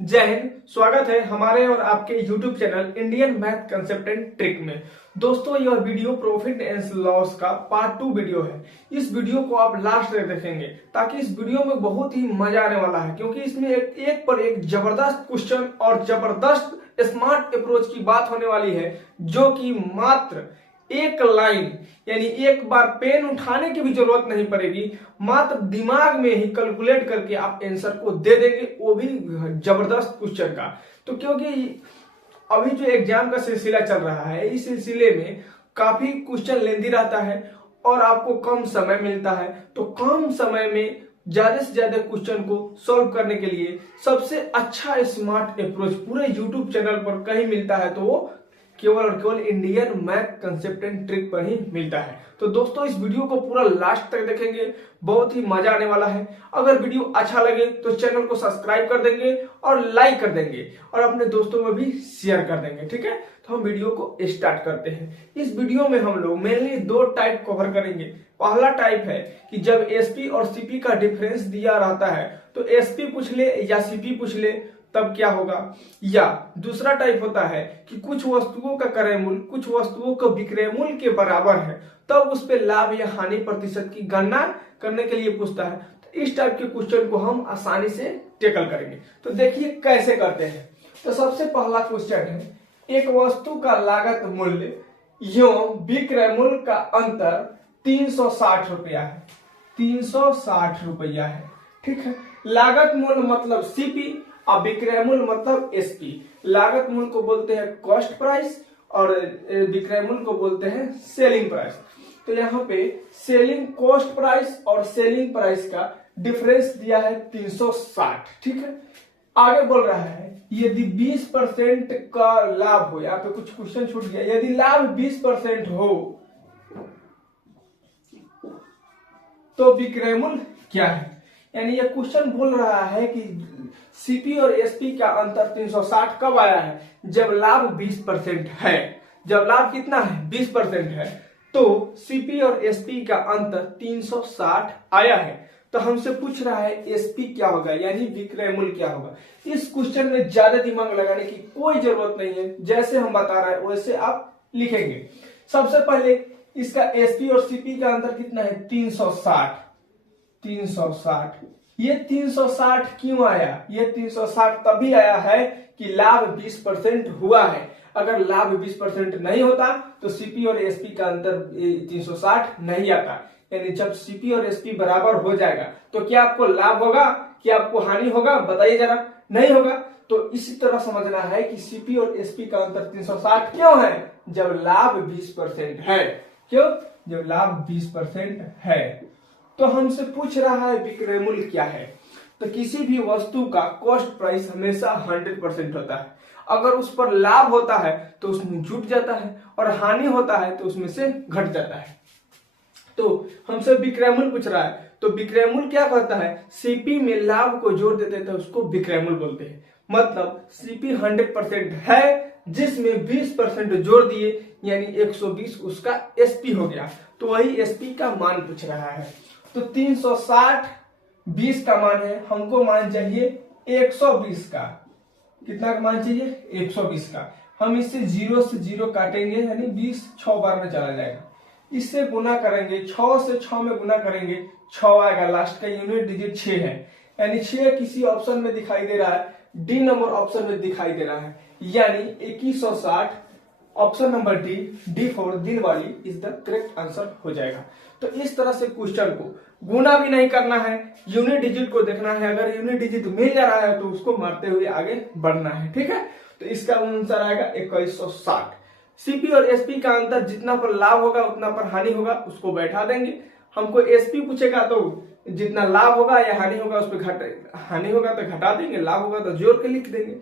जय हिंद। स्वागत है हमारे और आपके YouTube channel Indian math concept and trick में। दोस्तों, यह वीडियो प्रॉफिट एंड लॉस का पार्ट 2 वीडियो है। इस वीडियो को आप लास्ट तक देखेंगे ताकि इस वीडियो में बहुत ही मजा आने वाला है, क्योंकि इसमें एक पर एक जबरदस्त क्वेश्चन और जबरदस्त स्मार्ट अप्रोच की बात होने वाली है, जो कि मात्र एक लाइन यानी एक बार पेन उठाने की भी जरूरत नहीं पड़ेगी, मात्र दिमाग में ही कैलकुलेट करके आप आंसर को दे देंगे, वो भी जबरदस्त क्वेश्चन का। तो क्योंकि अभी जो एग्जाम का सिलसिला चल रहा है, इस सिलसिले में काफी क्वेश्चन लेंदी रहता है और आपको कम समय मिलता है, तो कम समय में ज्यादा से ज्यादा क्वेश्चन को सॉल्व करने के लिए सबसे अच्छा स्मार्ट अप्रोच पूरे यूट्यूब चैनल पर कहीं मिलता है, तो वो केवल और केवल Indian math concept and trick पर ही मिलता है। तो दोस्तों, इस वीडियो को पूरा लास्ट तक देखेंगे, बहुत ही मजा आने वाला है। अगर वीडियो अच्छा लगे तो चैनल को सब्सक्राइब कर देंगे और लाइक कर देंगे और अपने दोस्तों में भी शेयर कर देंगे। ठीक है, तो हम वीडियो को स्टार्ट करते हैं। इस वीडियो में हम लोग मेनली दो टाइप कवर करेंगे। पहला टाइप है कि जब एसपी और सीपी का डिफरेंस दिया रहता है तो एसपी पूछ ले या सीपी पूछ ले, तब क्या होगा। या दूसरा टाइप होता है कि कुछ वस्तुओं का क्रय मूल्य कुछ वस्तुओं का विक्रय मूल्य के बराबर है, तब उस पे लाभ या हानि प्रतिशत की गणना करने के लिए पूछता है। तो इस टाइप के क्वेश्चन को हम आसानी से टेकल करेंगे। तो देखिए कैसे करते हैं। तो सबसे पहला क्वेश्चन है, एक वस्तु का लागत मूल्य एवं विक्रय मूल्य का अंतर 360 रुपया है। 360 रुपया है। ठीक है, लागत मूल्य मतलब सीपी और विक्रय मूल्य मतलब एसपी। लागत मूल्य को बोलते हैं कॉस्ट प्राइस और विक्रय मूल्य को बोलते हैं सेलिंग प्राइस। तो यहाँ पे सेलिंग कॉस्ट प्राइस और सेलिंग प्राइस का डिफरेंस दिया है 360। ठीक है, आगे बोल रहा है यदि 20% का लाभ हो, यहाँ पे कुछ क्वेश्चन छूट गया। यदि लाभ 20% हो तो विक्रय मूल्य क्या है। यानी यह क्वेश्चन बोल रहा है कि सीपी और एसपी का अंतर 360 कब आया है, जब लाभ 20% है। जब लाभ कितना है, 20% है, तो सीपी और एसपी का अंतर 360 आया है। तो हमसे पूछ रहा है एसपी क्या होगा, यानी विक्रय मूल्य क्या होगा। इस क्वेश्चन में ज्यादा दिमाग लगाने की कोई जरूरत नहीं है, जैसे हम बता रहे हैं वैसे आप लिखेंगे। सबसे पहले इसका एसपी और सीपी का अंतर कितना है, 360। 360 ये 360 क्यों आया, ये 360 तभी आया है कि लाभ 20% हुआ है। अगर लाभ 20% नहीं होता तो सीपी और एसपी का अंतर 360 नहीं आता। यानी जब सीपी और एसपी बराबर हो जाएगा तो क्या आपको लाभ होगा, क्या आपको हानि होगा, बताइए जरा। नहीं होगा। तो इसी तरह समझना है कि सीपी और एसपी का अंतर 360 क्यों है, जब लाभ 20% है। क्यों, जब लाभ 20% है। तो हमसे पूछ रहा है विक्रय मूल्य क्या है। तो किसी भी वस्तु का कॉस्ट प्राइस हमेशा 100% होता है। अगर उस पर लाभ होता है तो उसमें जुट जाता है और हानि होता है तो उसमें से घट जाता है। तो हमसे विक्रय मूल्य पूछ रहा है, तो विक्रय मूल्य क्या कहता है, सीपी में लाभ को जोड़ देते थे उसको विक्रय मूल्य बोलते हैं। मतलब सीपी 100% है, जिसमें 20% जोड़ दिए यानी 120 उसका एसपी हो गया। तो वही एसपी का मान पूछ रहा है। तो 360 20 का मान है, हमको मान चाहिए 120 का। कितना का मान चाहिए, 120 का। हम इससे 0 से 0 काटेंगे, यानी 20 6 बार में चला जाएगा। इससे गुना करेंगे, 6 से 6 में गुना करेंगे, 6 आएगा। लास्ट का यूनिट डिजिट 6 है, यानी 6 किसी ऑप्शन में दिखाई दे रहा है, डी नंबर ऑप्शन में दिखाई दे रहा है, यानी 2160 option number D, D for दिल वाली इज द करेक्ट आंसर हो जाएगा। तो इस तरह से क्वेश्चन को गुना भी नहीं करना है, यूनिट डिजिट को देखना है। अगर यूनिट डिजिट मिल जा रहा है तो उसको मारते हुए आगे बढ़ना है। ठीक है, तो इसका आंसर आएगा 2160। सीपी और एसपी का अंतर जितना पर लाभ होगा उतना पर हानि होगा, उसको बैठा देंगे। हमको एसपी पूछेगा तो जितना लाभ होगा या हानि होगा उस पर हानि होगा तो घटा देंगे, लाभ होगा तो जोड़ के लिख देंगे।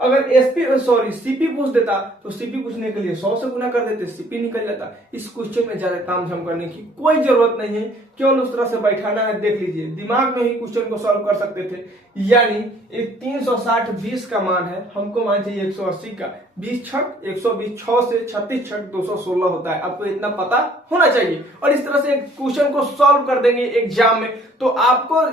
अगर सीपी पूछ देता तो सीपी पूछने के लिए 100 से गुना कर देते, सीपी निकल जाता। इस क्वेश्चन में ज्यादा तामझाम करने की कोई जरूरत नहीं है, केवल उस तरह से बैठाना है। देख लीजिए, दिमाग में ही क्वेश्चन को सॉल्व कर सकते थे। यानी एक 360 20 का मान है, हमको मान चाहिए 180 का। 20 छक 120, 6 से 36 छक 216 होता है। आपको इतना पता होना चाहिए और इस तरह से क्वेश्चन को सॉल्व कर देंगे एग्जाम में, तो आपको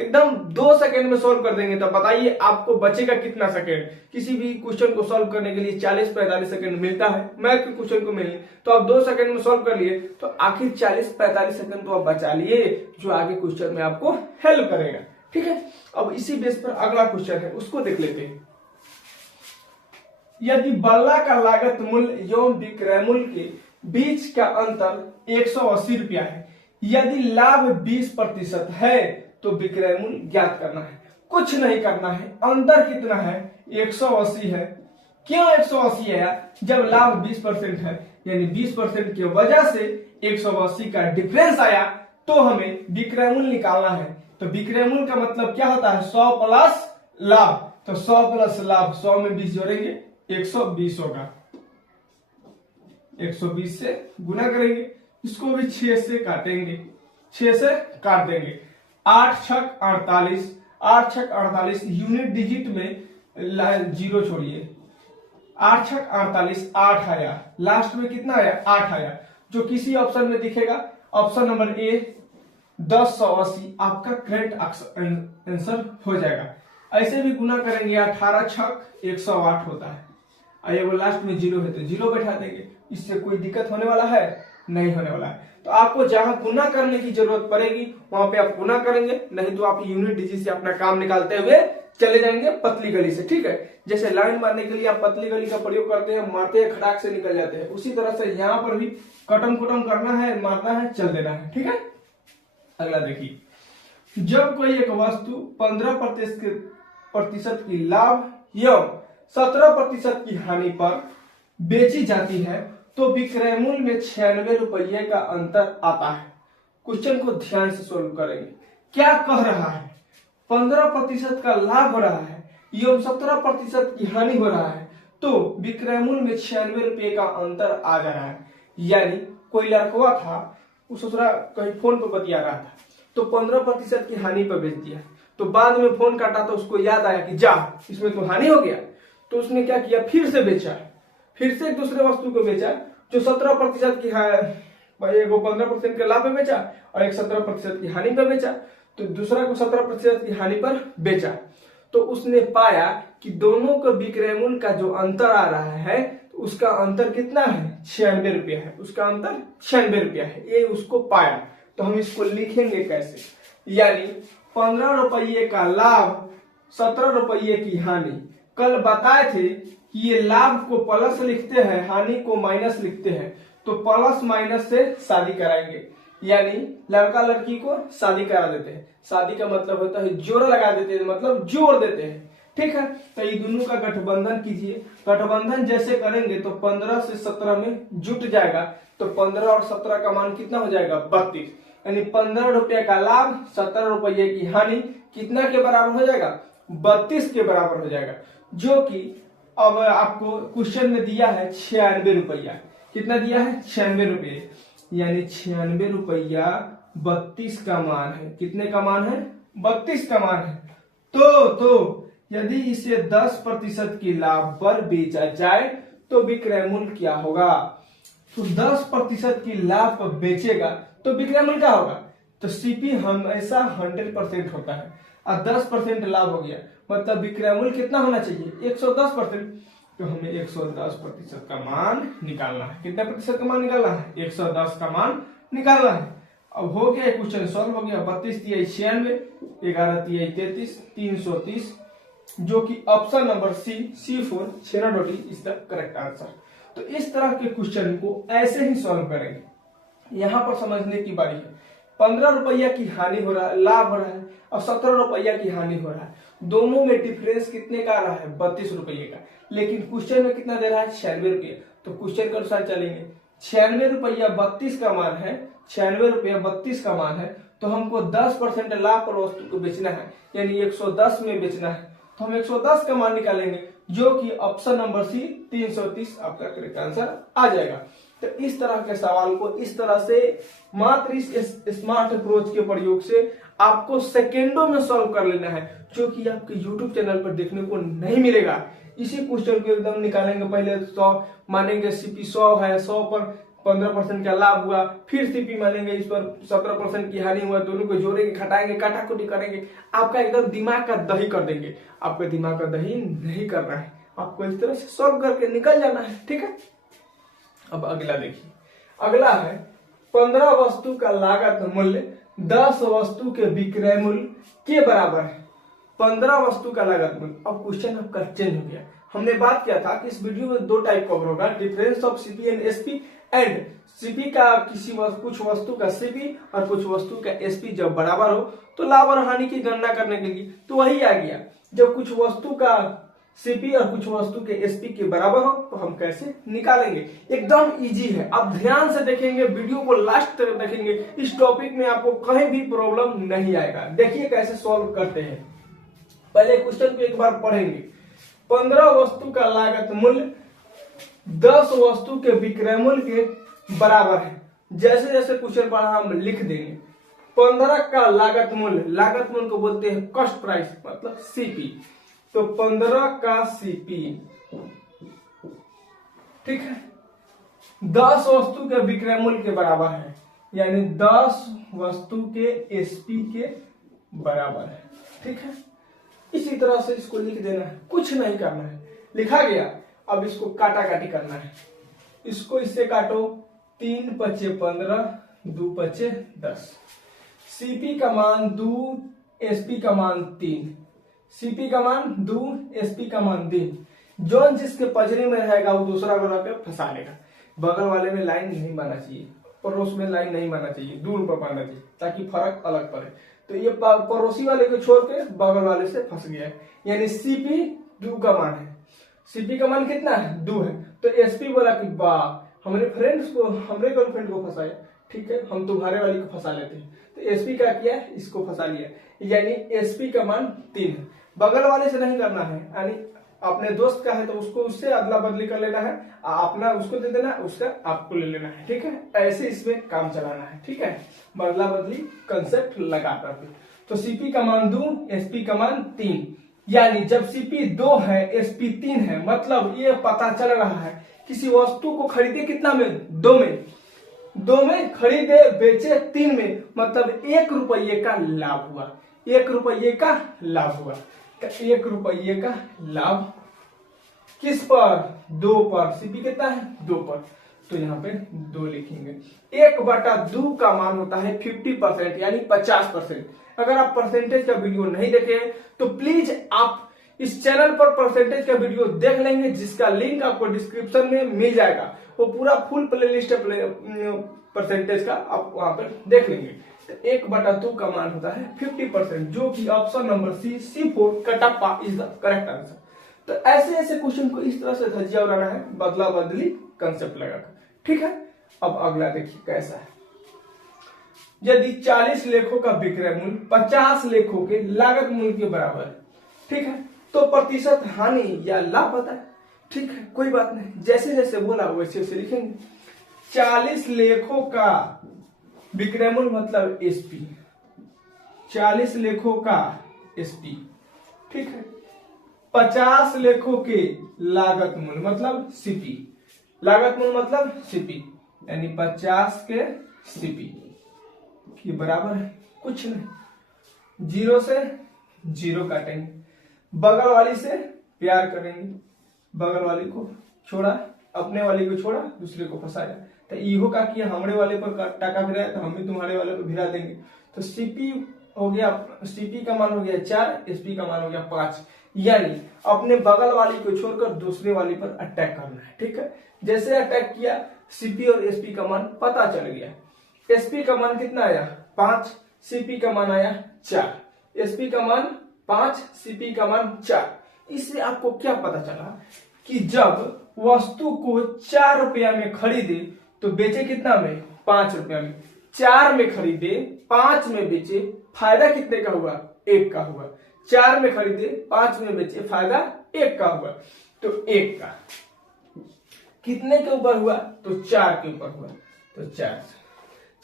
एकदम 2 सेकंड में सॉल्व कर देंगे। तो बताइए आपको बचेगा कितना सेकंड? किसी भी क्वेश्चन को सॉल्व करने के लिए 40-45 सेकंड मिलता है, मैथ के क्वेश्चन को मिलने, तो आप 2 सेकंड में सॉल्व कर लिए, तो आखिर 40-45 सेकंड तो आप बचा लिए, जो आगे क्वेश्चन में आपको हेल्प करेगा। ठीक है, अब इसी बेस पर अगला क्वेश्चन है, उसको देख लेते हैं। यदि बल्ला का लागत मूल्य एवं विक्रय मूल्य के बीच का अंतर 180 रुपया है, यदि लाभ 20% है तो विक्रय मूल्य ज्ञात करना है। कुछ नहीं करना है, अंतर कितना है? 180 है। क्यों 180 है यार? जब लाभ 20% है, यानी 20% की वजह से 180 का डिफरेंस आया, तो हमें विक्रय मूल्य निकालना है। तो विक्रय मूल्य का मतलब क्या होता है? 100 प्लस लाभ। तो 100 प्लस लाभ, 100 में 20 जोड़ेंगे 120 होगा, 120 से गुना करेंगे, इसको भी 6 से काटेंगे, 6 से काट देंगे। 8 छक 48, 8 छक 48, यूनिट डिजिट में जीरो छोड़िए, 8 छक 48, 8 आया, लास्ट में कितना आया? 8 आया, जो किसी ऑप्शन में दिखेगा, ऑप्शन नंबर ए 1080 आपका करेक्ट आंसर हो जाएगा। ऐसे भी गुना करेंगे, 18 छक 108 होता है, और वो लास्ट में जीरो है तो जीरो बैठा देंगे। इससे कोई दिक्कत होने वाला है? नहीं होने वाला है। तो आपको जहां गुना करने की जरूरत पड़ेगी वहां पे आप गुना करेंगे, नहीं तो आप यूनिट डिजिट से अपना काम निकालते हुए चले जाएंगे पतली गली से। ठीक है, जैसे लाइन मारने के लिए आप पतली गली का प्रयोग करते हैं, मारते हैं खटाक से निकल जाते हैं, उसी तरह से यहाँ पर भी कटम कुटम करना है, मारना है, चल देना है। ठीक है, अगला देखिए, जब कोई एक वस्तु 15% की लाभ एवं 17% की हानि पर बेची जाती है तो विक्रय मूल्य में 96 रुपये का अंतर आता है। क्वेश्चन को ध्यान से सोल्व करेंगे। क्या कह रहा है? 15% का लाभ हो रहा है एवं 17% की हानि हो रहा है, तो विक्रय मूल्य में 96 रुपये का अंतर आ जा रहा है। यानी कोई लड़का था, वो ससुरा कहीं फोन पर बतिया रहा था, तो 15% की हानि पर बेच दिया, तो बाद में फोन काटा तो उसको याद आया कि जा इसमें तो हानि हो गया, तो उसने क्या किया? फिर से बेचा, फिर से एक दूसरे वस्तु को बेचा जो 17% की है, वो 15% के लाभ पे बेचा और एक 17% की हानि पर बेचा, तो दूसरा को 17% की हानि पर बेचा। तो उसने पाया कि दोनों का विक्रय मूल्य का जो अंतर आ रहा है, तो उसका अंतर कितना है? 96 रुपया है, उसका अंतर 96 रुपया है, ये उसको पाया। तो हम इसको लिखेंगे कैसे? यानी 15 रुपये का लाभ, 17 रुपये की हानि। कल बताए थे कि ये लाभ को प्लस लिखते हैं, हानि को माइनस लिखते हैं, तो प्लस माइनस से शादी कराएंगे, यानी लड़का लड़की को शादी करा देते हैं। शादी का मतलब होता है जोड़ा लगा देते हैं, मतलब जोड़ देते हैं। ठीक है, तो ये दोनों का गठबंधन कीजिए। गठबंधन जैसे करेंगे तो 15 से 17 में जुट जाएगा, तो 15 और 17 का मान कितना हो जाएगा? 32। यानी 15 रुपये का लाभ, 17 रुपये की हानि कितना के बराबर हो जाएगा? 32 के बराबर हो जाएगा, जो कि अब आपको क्वेश्चन में दिया है 96 रुपया। कितना दिया है? 96 रुपये, यानी 96 रुपया 32 का मान है। कितने का मान है? 32 का मान है। तो यदि इसे 10% की लाभ पर बेचा जाए तो विक्रय मूल्य क्या होगा? तो 10% की लाभ पर बेचेगा तो विक्रय मूल्य क्या होगा? तो सीपी हमेशा 100% होता है, और 10% लाभ हो गया, मतलब विक्रय मूल्य कितना होना चाहिए? 110%। तो हमें 110% का मान निकालना है। कितना प्रतिशत का मान निकालना है? 110 का मान निकालना है। अब हो गया, क्वेश्चन सॉल्व हो गया। 32 तिया 96, 11 तिया 33, 330, जो कि option number C4 6 is the correct answer. तो इस तरह के क्वेश्चन को ऐसे ही सॉल्व करेंगे। यहाँ पर समझने की बारी है, 15 रुपया की हानि हो रहा है, लाभ हो रहा है, और 17 रुपया की हानि हो रहा है। दोनों में डिफरेंस कितने का आ रहा है? 32 रुपये का। लेकिन क्वेश्चन में कितना दे रहा है? 96 रुपये। तो क्वेश्चन के अनुसार चलेंगे, 96 रुपया 32 का मान है, 96 रुपया 32 का मान है, तो हमको 10% लाभ पर वस्तु को बेचना है, यानी 110 में बेचना है। तो हम 110 का मान निकालेंगे, जो कि ऑप्शन नंबर C 330 आपका करेक्ट आंसर आ जाएगा। तो इस तरह के सवाल को इस तरह से मात्र इस स्मार्ट अप्रोच के प्रयोग से आपको सेकेंडों में सॉल्व कर लेना है, जो कि आपके YouTube चैनल पर देखने को नहीं मिलेगा। इसी क्वेश्चन को एकदम निकालेंगे, पहले 100 मानेंगे, CP 100 है, 100 पर 15% का लाभ हुआ, फिर सीपी मानेंगे, इस पर 17% की हानि हुआ, दोनों को जोड़ेंगे, घटाएंगे, काटाकुटी करेंगे, आपका एकदम दिमाग का दही कर देंगे। आपका दिमाग का दही नहीं करना है, आपको इस तरह से सॉल्व करके निकल जाना है। ठीक है, अब अगला देखिए, अगला है 15 वस्तु का लागत मूल्य 10 वस्तु के विक्रय मूल्य के बराबर है। 15 वस्तु का लागत मूल्य। अब क्वेश्चन आपका चेंज हो गया। हमने बात किया था कि इस वीडियो में दो टाइप कवर होगा, difference of CP and SP, and CP का कुछ वस्तु का सीपी और कुछ वस्तु का एसपी जब बराबर हो तो लाभ और हानि की गणना करने के लिए। तो वही आ गया, जब कुछ वस्तु का सीपी और कुछ वस्तु के एसपी के बराबर हो तो हम कैसे निकालेंगे। एकदम इजी है, आप ध्यान से देखेंगे, वीडियो को लास्ट तक देखेंगे, इस टॉपिक में आपको कहीं भी प्रॉब्लम नहीं आएगा। देखिए कैसे सॉल्व करते हैं। पहले क्वेश्चन को एक बार पढ़ेंगे। 15 वस्तु का लागत मूल्य 10 वस्तु के विक्रय मूल्य के बराबर है। जैसे जैसे क्वेश्चन पढ़ा हम लिख देंगे। 15 का लागत मूल्य को बोलते हैं कॉस्ट प्राइस, मतलब सीपी। तो 15 का सीपी, ठीक है, 10 वस्तु के विक्रय मूल्य के बराबर है, यानी 10 वस्तु के एसपी के बराबर है। ठीक है, इसी तरह से इसको लिख देना है, कुछ नहीं करना है, लिखा गया। अब इसको काटा काटी करना है, इसको इससे काटो, 3 पचे 15, 2 पचे 10। सीपी का मान 2, एसपी का मान 3, सीपी का मान 2, एसपी का मान 3। जोन जिसके पजरी में रहेगा वो दूसरा को रख फंसा लेगा। बगल वाले में लाइन नहीं मारना चाहिए, पड़ोस में लाइन नहीं मारना चाहिए, दूर पर मारना चाहिए ताकि फर्क अलग पड़े। तो ये पड़ोसी वाले को छोड़ के बगल वाले से फंस गया है, यानी सीपी 2 का मान है। सीपी का मान कितना है? 2 है। तो एसपी बोला कि वाह, हमरे गर्लफ्रेंड को फंसाया, ठीक है, हम तुम्हारे वाली को फंसा लेते हैं। तो एसपी का किया, इसको फंसा लिया, यानी एसपी का मान 3 है। बगल वाले से नहीं करना है, यानी अपने दोस्त का है तो उसको उससे अदला बदली कर लेना है, अपना उसको दे देना, उसका आपको ले लेना है। ठीक है, ऐसे इसमें काम चलाना है। ठीक है, बदला बदली कंसेप्ट लगा कर। तो सीपी का मान 2, एसपी का मान 3, यानी जब सीपी 2 है, एसपी 3 है, मतलब ये पता चल रहा है किसी वस्तु को खरीदे कितना में? 2 में खरीदे, बेचे 3 में, मतलब 1 रुपये का लाभ हुआ। 1 रुपये का लाभ हुआ। 1 रुपये का लाभ किस पर? 2 पर। सीपी कितना है? 2 पर। तो यहाँ पे 2 लिखेंगे। 1/2 का मान होता है 50%, यानी 50%। अगर आप परसेंटेज का वीडियो नहीं देखे तो प्लीज आप इस चैनल पर परसेंटेज का वीडियो देख लेंगे, जिसका लिंक आपको डिस्क्रिप्शन में मिल जाएगा। वो पूरा फुल प्लेलिस्ट है परसेंटेज का, आप वहां पर देख लेंगे। तो 1/2 का मान होता है 50%, जो कि option number C4 Kattappa is the correct answer. तो ऐसे ऐसे क्वेश्चन को इस तरह से धज्जिया उड़ाना है, बदला बदली कंसेप्ट लगाकर। ठीक है, अब अगला देखिए कैसा है। यदि 40 लेखों का विक्रय मूल्य 50 लेखों के लागत मूल्य के बराबर है, ठीक है, तो प्रतिशत हानि या लाभ होता है। ठीक है, कोई बात नहीं, जैसे जैसे बोला वैसे वैसे लिखेंगे। 40 लेखों का विक्रय मूल्य मतलब एसपी, 40 लेखों का एसपी, ठीक है। 50 लेखों के लागत मूल्य मतलब सीपी, लागत मूल्य मतलब सीपी, यानी 50 के सीपी के बराबर है। कुछ नहीं, 0 से 0 काटेंगे, बगल वाली से प्यार करेंगे, बगल वाली को छोड़ा, अपने वाली को छोड़ा, दूसरे को फंसाया। तो इहो का किया, हमरे वाले पर टाका भिराया तो हम भी तुम्हारे वाले पर भिरा देंगे। तो सीपी हो गया, सीपी का मान हो गया 4, एसपी का मान हो गया 5, यानी अपने बगल वाली को छोड़कर दूसरे वाली पर अटैक करना है। ठीक है, जैसे अटैक किया, सीपी और एसपी का मान पता चल गया। एसपी का मान कितना आया? 5, सीपी का मान आया 4, एसपी का मान 5, सीपी का मान 4। इससे आपको क्या पता चला कि जब वस्तु को 4 रुपया में खरीदे तो बेचे कितना में? 5 रुपया में। 4 में खरीदे, 5 में बेचे, फायदा कितने का हुआ? 1 का हुआ। 4 में खरीदे, 5 में बेचे, फायदा 1 का हुआ। तो 1 का कितने के ऊपर हुआ? तो 4 के ऊपर हुआ। तो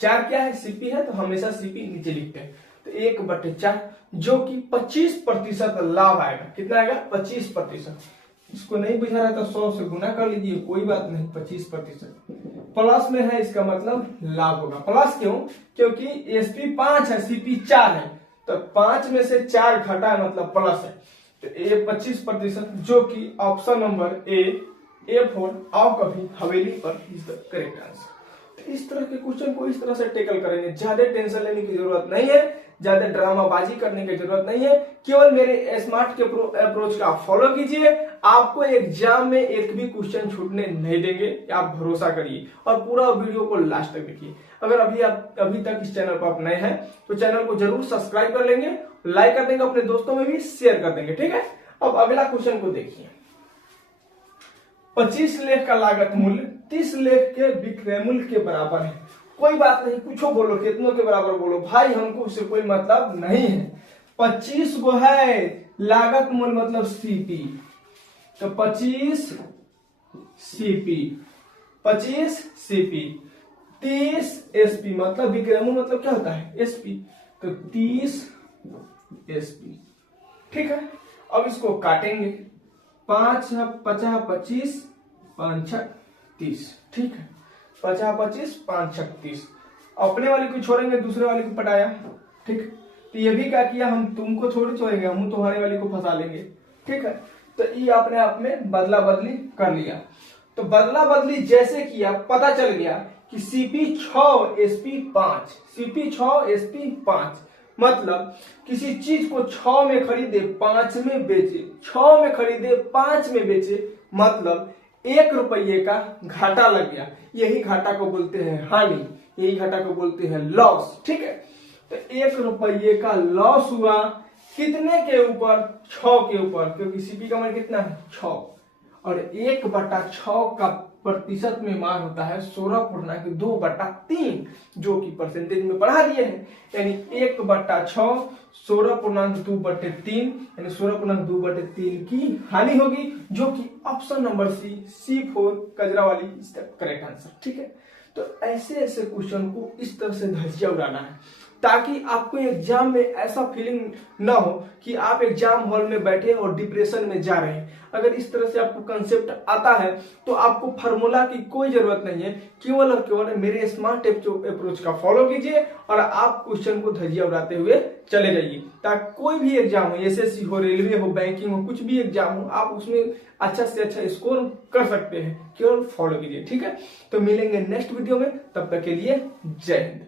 4 क्या है? सीपी है, तो हमेशा सीपी नीचे लिखते हैं। तो 1/4, जो कि 25% लाभ आएगा। कितना आएगा? 25%। इसको नहीं बुझा रहा तो 100 से गुना कर लीजिए, कोई बात नहीं। 25%, प्लस में है इसका मतलब लाभ होगा। प्लस क्यों? क्योंकि एसपी 5 है, सीपी 4 है, तो 5 में से 4 घटा है मतलब प्लस है। तो ए 25%, जो कि ऑप्शन नंबर A4 आओ कभी हवेली पर इज द करेक्ट आंसर। तो इस तरह के क्वेश्चन को इस तरह से टेकल करेंगे, ज्यादा टेंशन लेने की जरूरत नहीं है, ज्यादा ड्रामाबाजी करने की जरूरत नहीं है, केवल मेरे स्मार्ट के अप्रोच का फॉलो कीजिए। आपको एग्जाम में एक भी क्वेश्चन छूटने नहीं देंगे, आप भरोसा करिए, और पूरा वीडियो को लास्ट तक देखिए। अगर अभी तक इस चैनल पर आप नए हैं तो चैनल को जरूर सब्सक्राइब कर लेंगे, लाइक कर देंगे, अपने दोस्तों में भी शेयर कर देंगे, ठीक है। अब अगला क्वेश्चन को देखिए। 25 लाख का लागत मूल्य 30 लाख के विक्रय मूल्य के बराबर है। कोई बात नहीं, कुछ बोलो, कितनों के बराबर बोलो भाई, हमको उससे कोई मतलब नहीं है। 25 को है लागत मूल्य मतलब सीपी, तो 25 सीपी, 30 एसपी मतलब विक्रय मूल्य मतलब क्या होता है? एसपी, तो 30 एसपी, ठीक है। अब इसको काटेंगे, 5 50 25 5 6 30, ठीक है। 50 25 5 6 30, अपने वाले को छोड़ेंगे, दूसरे वाले को पटाया, ठीक। तो ये भी क्या किया, हम तुमको थोड़ी छोड़ेंगे, हम तुम्हारे वाले को फंसा लेंगे, ठीक है। तो ये अपने आप में बदला बदली कर लिया। तो बदला बदली जैसे किया, पता चल गया कि सीपी 6 एसपी 5, सीपी 6 एसपी 5 मतलब किसी चीज को 6 में खरीदे 5 में बेचे, 6 में खरीदे 5 में बेचे, मतलब 1 रुपये का घाटा लग गया। यही घाटा को बोलते हैं हानि, यही घाटा को बोलते हैं लॉस, ठीक है। तो 1 रुपये का लॉस हुआ, कितने के ऊपर? 6 के ऊपर, क्योंकि सीपी का मान कितना है? 6, और 1/6 का प्रतिशत में मान होता है 16.2/3, जो कि परसेंटेज में बढ़ा दिए हैं, यानी 1/6 16.2/3, यानी 16.2/3 की हानि होगी, जो कि ऑप्शन नंबर C4 कजरावाली इज द करेक्ट आंसर, ठीक है। तो ऐसे ऐसे क्वेश्चन को इस तरह से धज्जिया उड़ाना है, ताकि आपको एग्जाम में ऐसा फीलिंग ना हो कि आप एग्जाम हॉल में बैठे और डिप्रेशन में जा रहे हैं। अगर इस तरह से आपको कंसेप्ट आता है तो आपको फार्मूला की कोई जरूरत नहीं है, केवल और केवल मेरे स्मार्ट अप्रोच का फॉलो कीजिए और आप क्वेश्चन को धज्जिया उड़ाते हुए चले जाइए, ताकि कोई भी एग्जाम हो, एसएससी हो, रेलवे हो, बैंकिंग हो, कुछ भी एग्जाम हो, आप उसमें अच्छा से अच्छा स्कोर कर सकते हैं, केवल फॉलो कीजिए, ठीक है। तो मिलेंगे नेक्स्ट वीडियो में, तब तक के लिए जय हिंद।